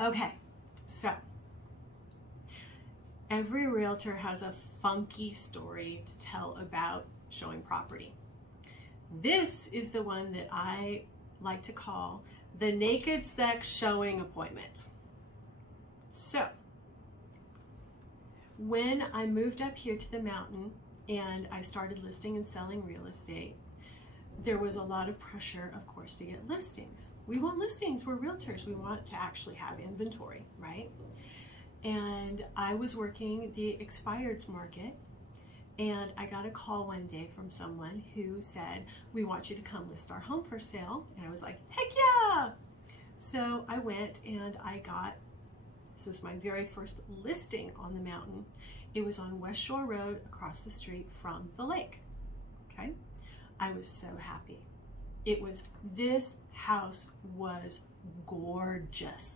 Okay, so every realtor has a funky story to tell about showing property. This is the one that I like to call the naked sex showing appointment. So, when I moved up here to the mountain and I started listing and selling real estate, there was a lot of pressure, of course, to get listings. We want listings, we're realtors, we want to actually have inventory, right? And I was working the expireds market, and I got a call one day from someone who said, we want you to come list our home for sale. And I was like, heck yeah! So I went and I got, this was my very first listing on the mountain. It was on West Shore Road across the street from the lake, okay? I was so happy. This house was gorgeous.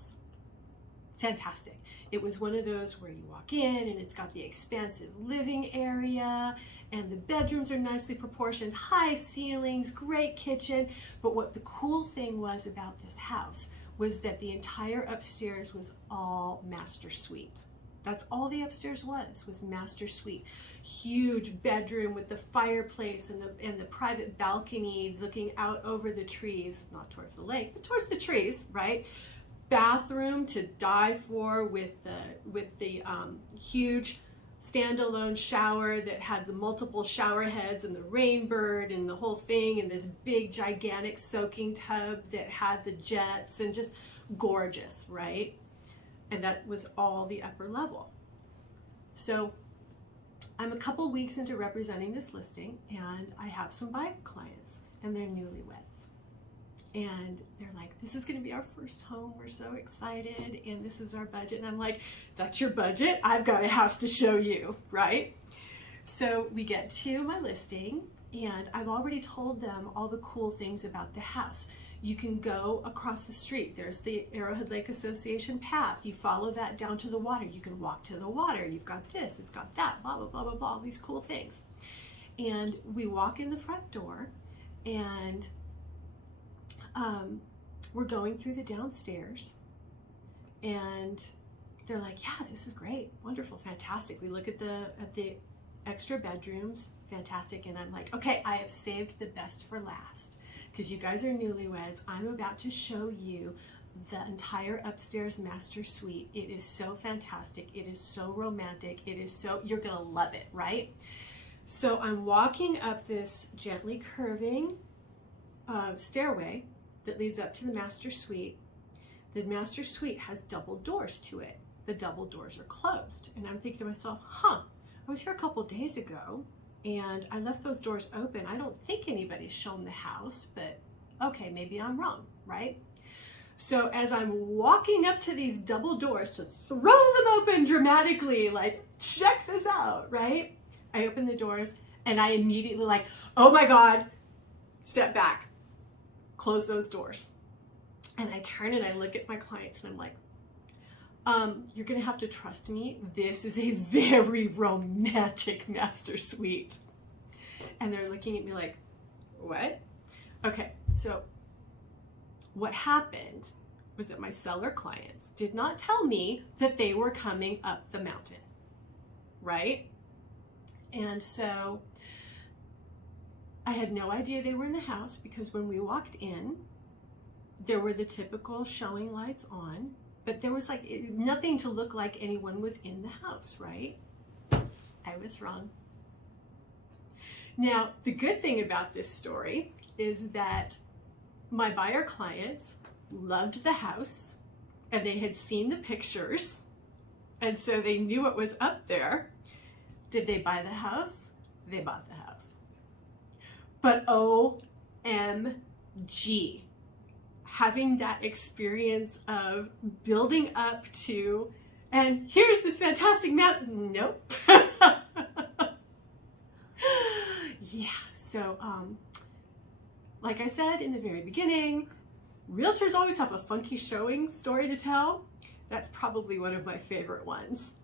Fantastic. It was one of those where you walk in and it's got the expansive living area and the bedrooms are nicely proportioned, high ceilings, great kitchen. But what the cool thing was about this house was that the entire upstairs was all master suite. That's all the upstairs was master suite. Huge bedroom with the fireplace and the private balcony looking out over the trees, not towards the lake, but towards the trees, right? Bathroom to die for with the huge standalone shower that had the multiple shower heads and the rainbird and the whole thing, and this big gigantic soaking tub that had the jets, and just gorgeous, right? And that was all the upper level. So I'm a couple weeks into representing this listing, and I have some buyer clients, and they're newlyweds. And they're like, this is going to be our first home. We're so excited. And this is our budget. And I'm like, that's your budget? I've got a house to show you, right? So we get to my listing, and I've already told them all the cool things about the house. You can go across the street. There's the Arrowhead Lake Association path. You follow that down to the water. You can walk to the water. You've got this, it's got that, blah, blah, blah, blah, blah, all these cool things. And we walk in the front door, and we're going through the downstairs, and they're like, yeah, this is great, wonderful, fantastic. We look at the extra bedrooms, fantastic. And I'm like, okay, I have saved the best for last, because you guys are newlyweds. I'm about to show you the entire upstairs master suite. It is so fantastic. It is so romantic. It is so, you're gonna love it, right? So I'm walking up this gently curving stairway that leads up to the master suite. The master suite has double doors to it. The double doors are closed. And I'm thinking to myself, I was here a couple days ago and I left those doors open. I don't think anybody's shown the house, but okay, maybe I'm wrong, right? So as I'm walking up to these double doors to throw them open dramatically, like, check this out, right? I open the doors and I immediately like, oh my God, step back. Close those doors. And I turn and I look at my clients and I'm like, you're gonna have to trust me. This is a very romantic master suite. And they're looking at me like, what? Okay, so what happened was that my seller clients did not tell me that they were coming up the mountain, right? And so I had no idea they were in the house, because when we walked in, there were the typical showing lights on, but there was like nothing to look like anyone was in the house, right? I was wrong. Now, the good thing about this story is that my buyer clients loved the house and they had seen the pictures, and so they knew what was up there. Did they buy the house? They bought the house. But OMG, having that experience of building up to, and here's this fantastic mountain. Nope. Yeah, so like I said in the very beginning, realtors always have a funky showing story to tell. That's probably one of my favorite ones.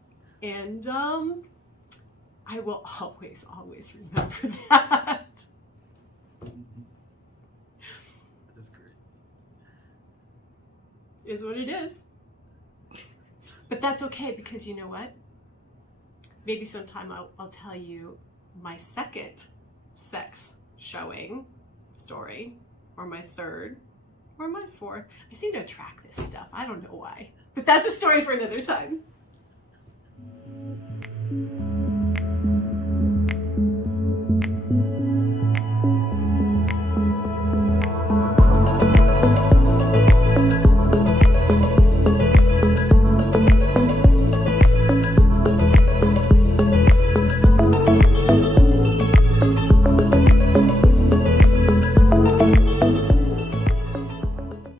And I will always, always remember that. That's great. Is what it is. But that's okay, because you know what? Maybe sometime I'll tell you my second sex showing story, or my third, or my fourth. I seem to attract this stuff. I don't know why. But that's a story for another time.